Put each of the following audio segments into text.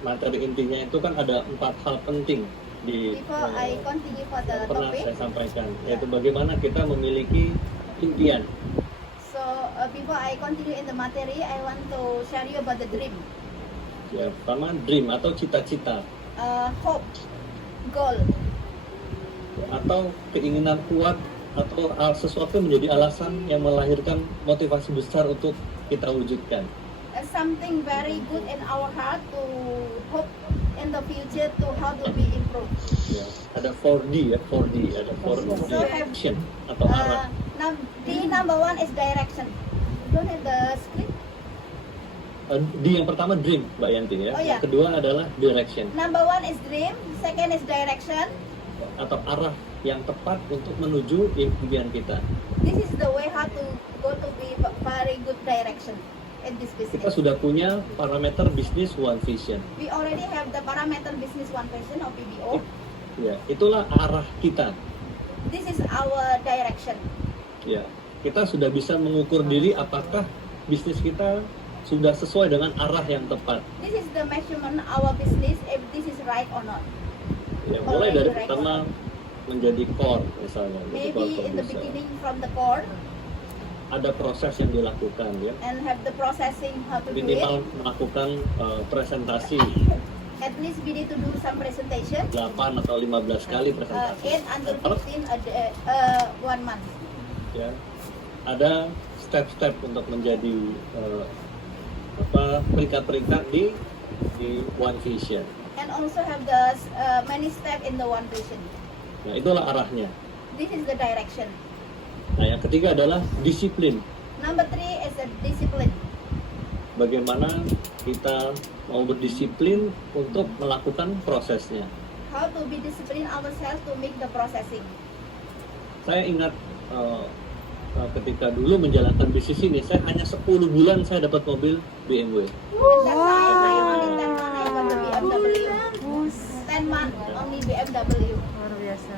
materi intinya itu kan ada 4 hal penting di Before I continue for the pernah topic, saya sampaikan, yaitu bagaimana kita memiliki impian. so before I continue in the material, I want to share you about the dream, Ya, pertama dream atau cita-cita hope, goal. atau keinginan kuat atau sesuatu yang menjadi alasan yang melahirkan motivasi besar untuk kita wujudkan. Something very good in our heart to hope in the future to how to be improved. Ya, ada 4D ya, 4D ada 4D action atau arah. The number one is direction. Don't have the script. Di yang pertama dream, Mbak Yanti ya. Oh, ya. Yang kedua adalah direction Number one is dream. Second is direction. atau arah yang tepat untuk menuju impian kita. This is the way how to go to be very good direction in this Kita business. sudah punya parameter bisnis One Vision. We already have the parameter business one person or PBO. Ya, itulah arah kita. This is our direction. Ya, kita sudah bisa mengukur diri apakah bisnis kita sudah sesuai dengan arah yang tepat. This is the measurement our business if this is right or not. Ya, mulai dari pertama menjadi core misalnya. menjadi core Maybe in the producer. beginning from the core Ada proses yang dilakukan ya. and have the processing how to do it. Minimal melakukan presentasi At least we need to do some presentation. 8 atau 15 kali presentasi. 8 until 15 a day, 1 month. Ya, ada step-step untuk menjadi peringkat-peringkat di One Vision. And also have the many step in the one vision. Nah, itulah arahnya. This is the direction. Nah, yang ketiga adalah disiplin. Number 3 is the discipline. Bagaimana kita mau berdisiplin untuk melakukan prosesnya. How to be discipline ourselves to make the processing. Saya ingat ketika dulu menjalankan bisnis ini, saya hanya 10 bulan saya dapat mobil BMW. At that time, I only 10 months I got the BMW. 10 months only BMW. Luar biasa.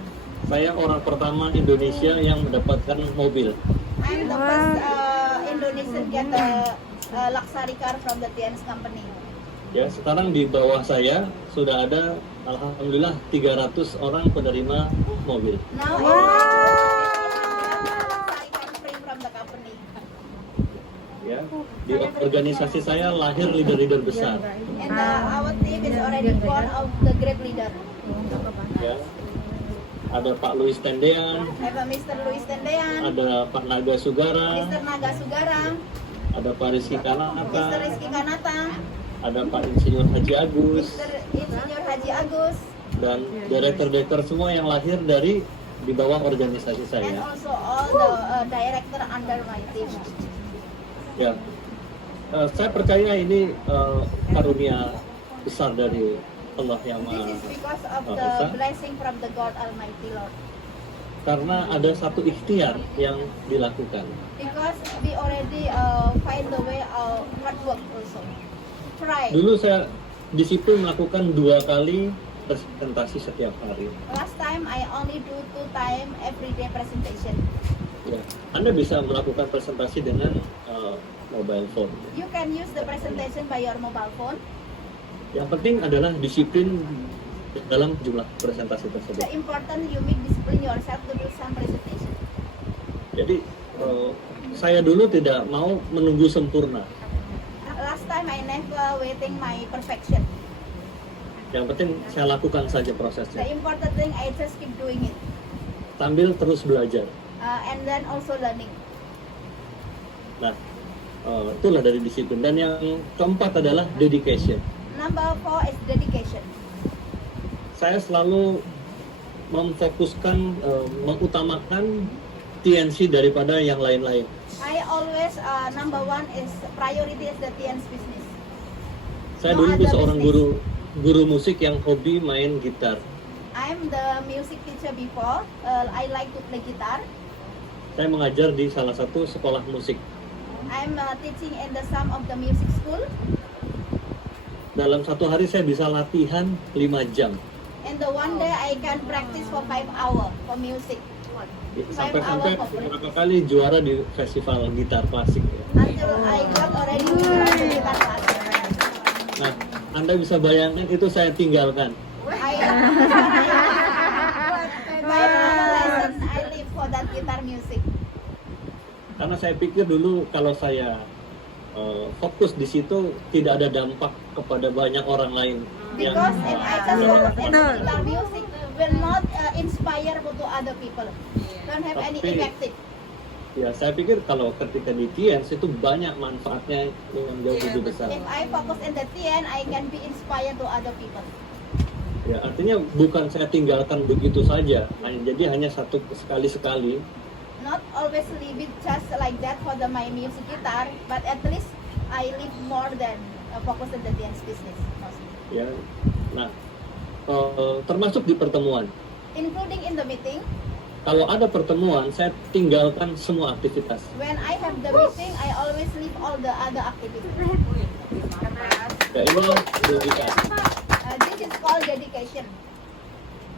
Saya orang pertama Indonesia yang mendapatkan mobil. I'm the first Indonesian get the luxury car from the TNS company. Ya, sekarang di bawah saya sudah ada alhamdulillah 300 orang penerima mobil. Now luxury car free from the company. Ya, di organisasi saya lahir leader-leader besar. And our team is already born of the great leader. Ya. Ada Pak Louis Tendean, Have a Mr. Luis Tendean, ada Pak Naga Sugara, Mr. Naga Sugara, ada Pak Rizky Mr. Kanata, Rizky Kanata, ada Pak Insinyur Haji Agus, Mr. Insinyur Haji Agus, dan direktur-direktur semua yang lahir dari di bawah organisasi and saya. also all the director under my team. Ya, saya percaya ini karunia besar dari Allah yang This Maha is because of Maha the Esa, blessing from the God Almighty Lord. karena ada satu ikhtiar yang dilakukan. Because we already find the way of hard work also. Try. Dulu saya disiplin melakukan 2 kali presentasi setiap hari. Last time I only do 2 time everyday presentation. Ya, Anda bisa melakukan presentasi dengan mobile phone. You can use the presentation by your mobile phone. Yang penting adalah disiplin dalam jumlah presentasi tersebut. The important you make discipline yourself to do some presentation. Jadi saya dulu tidak mau menunggu sempurna. Last time I never waiting my perfection. Yang penting saya lakukan saja The prosesnya important thing I just keep doing it. sambil terus belajar. And then also learning. Nah, itulah dari disiplin. Dan yang keempat adalah dedication. Number 4 is dedication. Saya selalu memfokuskan, mengutamakan TNC daripada yang lain-lain. I always number 1 is priority is the TN's business. Saya No dulu other seorang business. guru musik yang hobi main gitar. I'm the music teacher before. I like to play guitar. Saya mengajar di salah satu sekolah musik. I'm teaching in the some of the music school. Dalam satu hari saya bisa latihan 5 jam. And the one day I can practice for 5 hours for music. Sampai-sampai beberapa kali juara di festival gitar klasik. Until I got already guitar class. Nah, Anda bisa bayangkan itu saya tinggalkan. I live for that guitar music. Karena saya pikir dulu kalau saya fokus di situ tidak ada dampak kepada banyak orang lain. Because if I just focus in Betul. guitar music, will not inspire to other people. Don't have any Tapi- effective. Ya, saya pikir kalau ketika di TNS itu banyak manfaatnya yang jauh lebih besar. If I focus in the TN, I can be inspired to other people. Ya, artinya bukan saya tinggalkan begitu saja. Jadi hanya satu sekali-sekali. Not always leave it just like that for my music guitar, but at least I live more than focus in the dance business mostly. Ya, nah termasuk di pertemuan. Including in the meeting, Kalau ada pertemuan, saya tinggalkan semua aktivitas. when I have the meeting, I always leave all the other activities. Ya, inilah dedikasi. This is called dedication.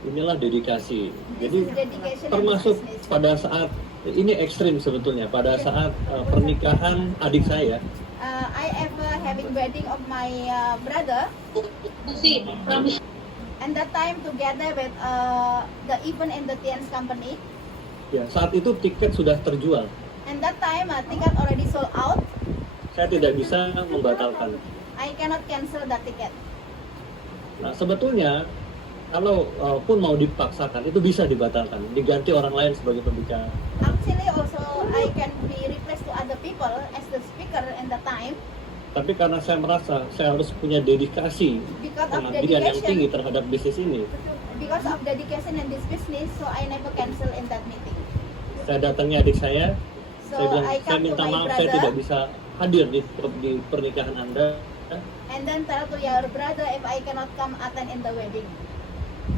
Inilah dedikasi. This Jadi is dedication in termasuk business. pada saat ini ekstrim sebetulnya. Pada saat pernikahan adik saya, I ever having wedding of my brother, and that time together with the event in the TNS company, ya saat itu tiket sudah terjual. and that time ticket already sold out. Saya tidak bisa membatalkan. I cannot cancel that ticket. Nah, sebetulnya kalau pun mau dipaksakan itu bisa dibatalkan, diganti orang lain sebagai pembicara. Actually, also I can be replaced to other people as the speaker in the time Tapi karena saya merasa saya harus punya dedikasi, because of pengabdian yang tinggi dedication. terhadap bisnis ini. Because of dedication in this business, so I never cancel in that meeting. Saya datangi adik saya So bilang, I saya come to minta my maaf saya tidak brother bisa hadir di pernikahan Anda and then tell to your brother if I cannot come attend in the wedding.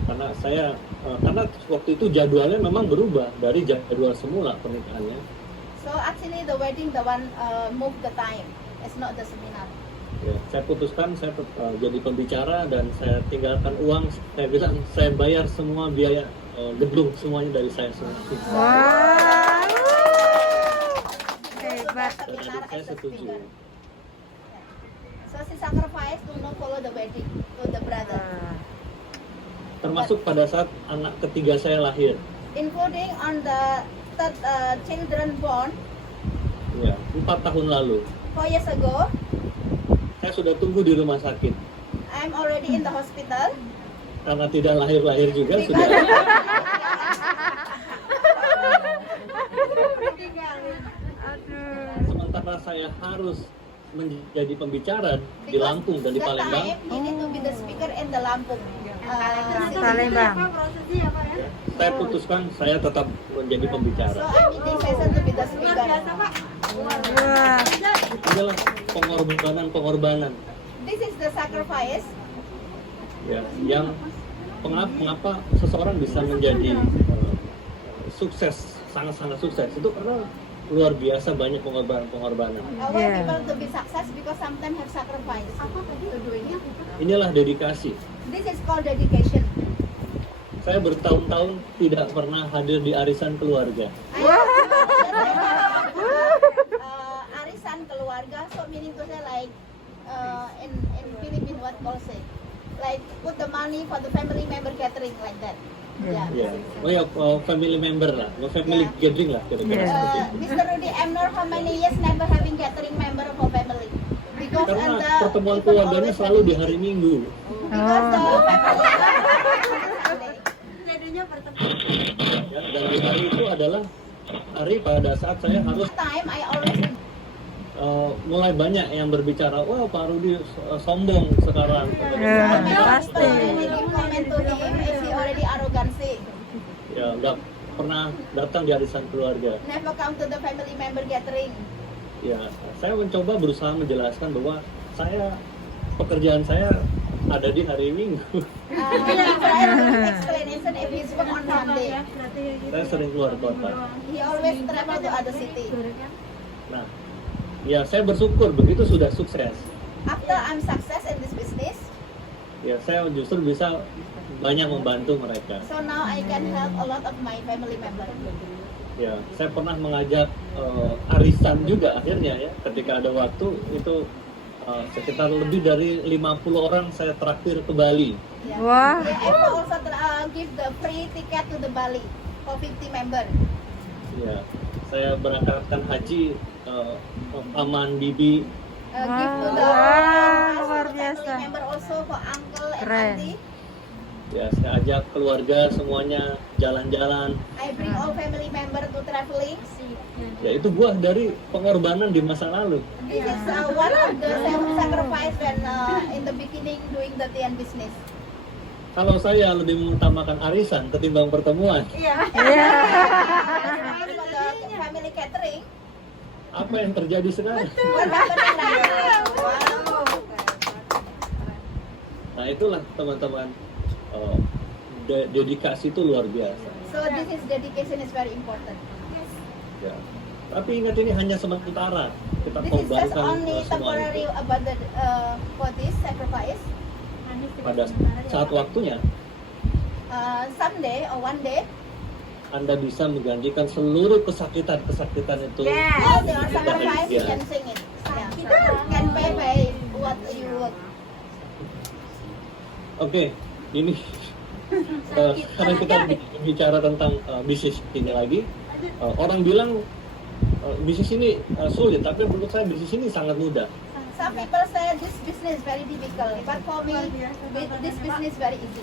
karena waktu itu jadwalnya memang berubah dari jadwal semula pernikahannya. So actually the wedding the one move the time. It's not the seminar. Ya, saya putuskan saya jadi pembicara dan saya tinggalkan uang. Saya bilang saya bayar semua biaya gedung semuanya dari saya semua. Wah. So Hebat. the seminar Saya as a setuju. speaker. So she sacrifice to not follow the wedding to the brother, Termasuk pada saat anak ketiga saya lahir. including on the third children born Ya, 4 tahun lalu. 4 years ago. Saya sudah tunggu di rumah sakit I'm already in the hospital. karena tidak lahir-lahir juga Because- sudah. Aduh. Sementara saya harus menjadi pembicara di Because Lampung dan di that Palembang. time you need to be the speaker in the Lampung. Palembang. Ya, saya putuskan saya tetap menjadi So pembicara. I'm in decision to be the speaker. Wah. Inilah pengorbanan This is the sacrifice. ya, yang mengapa seseorang bisa menjadi sukses, sangat-sangat sukses itu karena luar biasa banyak pengorbanan. Why Yeah. people to be success because sometimes have sacrifice to doing it. Inilah dedikasi. This is called dedication. Saya bertahun-tahun tidak pernah hadir di arisan keluarga. Arisan keluarga, so meaning to say like in Philippines what call say, like put the money for the family member gathering like that. Yeah. Ya, oh ya, family member lah, family Yeah. gathering lah kira-kira Yeah. seperti itu. Mr. Rudy Emnor, how many years never having gathering member for family? Because Karena the pertemuan people keluarganya always selalu di having hari Minggu. because the Oh. family Sunday. Ya, dan di hari itu adalah hari pada saat saya harus Time I always mulai banyak yang berbicara, wah Pak Rudi sombong sekarang. Ya, many pasti. people already give comment to him if he already arrogancy. Ya, nggak pernah datang di arisan keluarga. Never come to the family member gathering. Ya, saya mencoba berusaha menjelaskan bahwa pekerjaan saya ada di hari Minggu. He tried to explanation if he's work on Sunday. Saya sering keluar kota. He always travel to other city. Nah, ya saya bersyukur begitu sudah sukses. After I'm success in this business, Ya, saya justru bisa banyak membantu mereka. so now I can help a lot of my family member. Ya, saya pernah mengajak arisan juga akhirnya ya, ketika ada waktu itu sekitar lebih dari 50 orang saya traktir ke Bali. Yeah. Wah. Yeah, and also give the free ticket to the Bali for 50 member. Ya, saya berangkatkan haji Aman Bibi. Give to the luar family biasa. member also for uncle and Keren. auntie. Ya, saya ajak keluarga semuanya jalan-jalan. I bring all family member to traveling. Ya, itu buah dari pengorbanan di masa lalu. This is one of the sacrifice when in the beginning doing the TN business. Kalau saya lebih mengutamakan arisan ketimbang pertemuan, Yeah. Iya. For the family catering, apa yang terjadi sekarang? what happening now? Wow. Nah, itulah teman-teman, dedikasi itu luar biasa. So this is dedication is very important. Ya. Tapi ingat, ini hanya sementara. Kita This is just korbankan only semua temporary itu. about the for this sacrifice. Pada saat waktunya, Someday or one day, Anda bisa menggantikan seluruh kesakitan-kesakitan itu. all the sacrifice you Ya. can sing it. Yeah. Can pay by what you work. Oke, ini karena kita bicara tentang bisnis ini lagi, orang bilang bisnis ini sulit, tapi menurut saya bisnis ini sangat mudah. Some people say this business very difficult, but for me, this business very easy.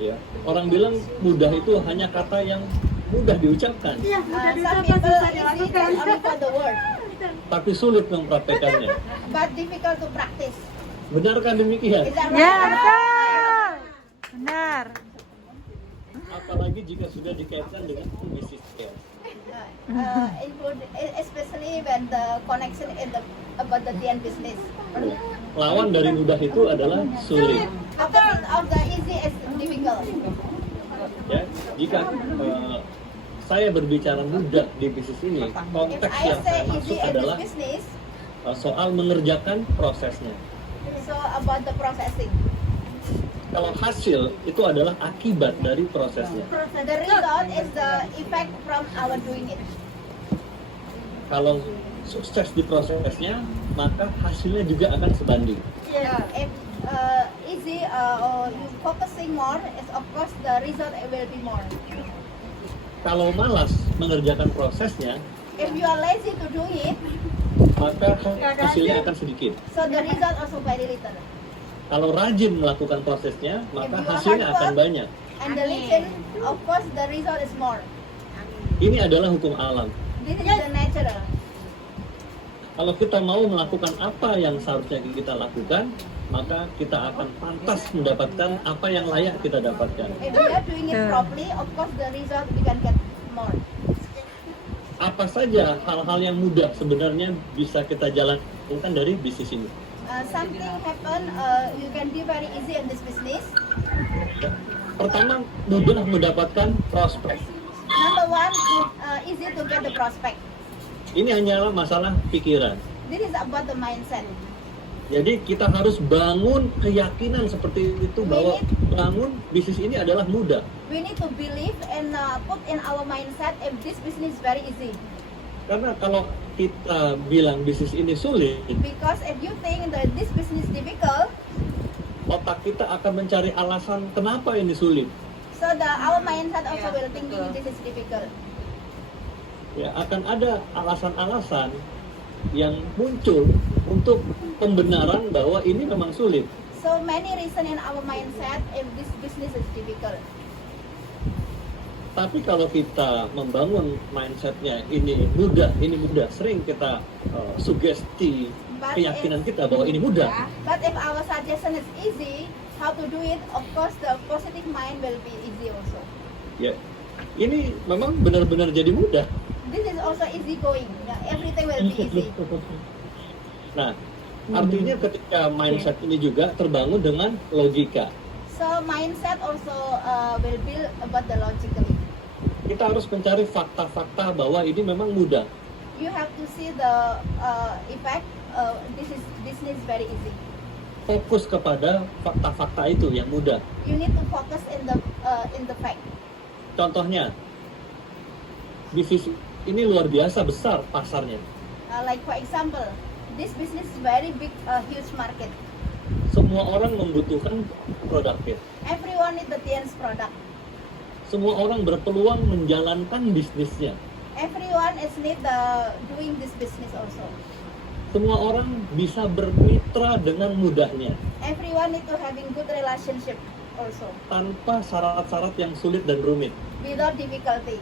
Ya, orang bilang mudah itu hanya kata yang mudah diucapkan, Some people easy just only for the word, tapi sulit mempraktekannya. but difficult to practice. Benarkah demikian? Is that Ya, right? betul. Benar. Apalagi jika sudah dikaitkan dengan bisnis sales. Include especially when the connection in the about the TN business. Lawan dari mudah itu adalah sulit. Opposite of the easy is difficult. Ya, jika saya berbicara mudah di bisnis ini, If konteks I yang say saya easy maksud in this adalah business, soal mengerjakan prosesnya. so about the processing. Kalau hasil itu adalah akibat dari prosesnya. The result is the effect from our doing it. Kalau sukses di prosesnya, maka hasilnya juga akan sebanding. If easy or you focusing more, is of course the result will be more. Kalau malas mengerjakan prosesnya, If you are lazy to do it, maka hasilnya akan sedikit. so the result also very little. Kalau rajin melakukan prosesnya, maka hasilnya akan banyak. And the little, of course, the result is more. Ini adalah hukum alam. This is the natural. Kalau kita mau melakukan apa yang seharusnya kita lakukan, maka kita akan pantas mendapatkan apa yang layak kita dapatkan. If we are doing it properly, of course, the result we can get more. Apa saja hal-hal yang mudah sebenarnya bisa kita jalankan dari bisnis ini. Something happen, you can do very easy in this business. Pertama, mudah mendapatkan prospek. Number one, easy to get the prospect. Ini hanyalah masalah pikiran. This is about the mindset. Jadi kita harus bangun keyakinan seperti itu bahwa bangun bisnis ini adalah mudah. We need to believe and put in our mindset if this business is very easy. Karena kalau kita bilang bisnis ini sulit, Because if you think that this business is difficult, otak kita akan mencari alasan kenapa ini sulit. so our mindset also will thinking this is difficult. Ya, akan ada alasan-alasan yang muncul untuk pembenaran bahwa ini memang sulit. So many reason in our mindset if this business is difficult. Tapi kalau kita membangun mindsetnya ini mudah, sering kita sugesti keyakinan kita bahwa ini mudah. But if our suggestion is easy, how to do it, of course the positive mind will be easy also. Ya, ini memang benar-benar jadi mudah. This is also easy going. Everything will be easy. Nah, artinya ketika mindset ini juga terbangun dengan logika. So mindset also will build about the logically. Kita harus mencari fakta-fakta bahwa ini memang mudah. You have to see the effect. This is business very easy. Fokus kepada fakta-fakta itu yang mudah. You need to focus in the fact. Contohnya, bisnis ini luar biasa besar pasarnya. Like for example, this business is very big, huge market. Semua orang membutuhkan produk Pit. Everyone need the Tian's product. Semua orang berpeluang menjalankan bisnisnya. Everyone is need the doing this business also. Semua orang bisa bermitra dengan mudahnya, Everyone need to having good relationship also tanpa syarat-syarat yang sulit dan rumit. without difficulty.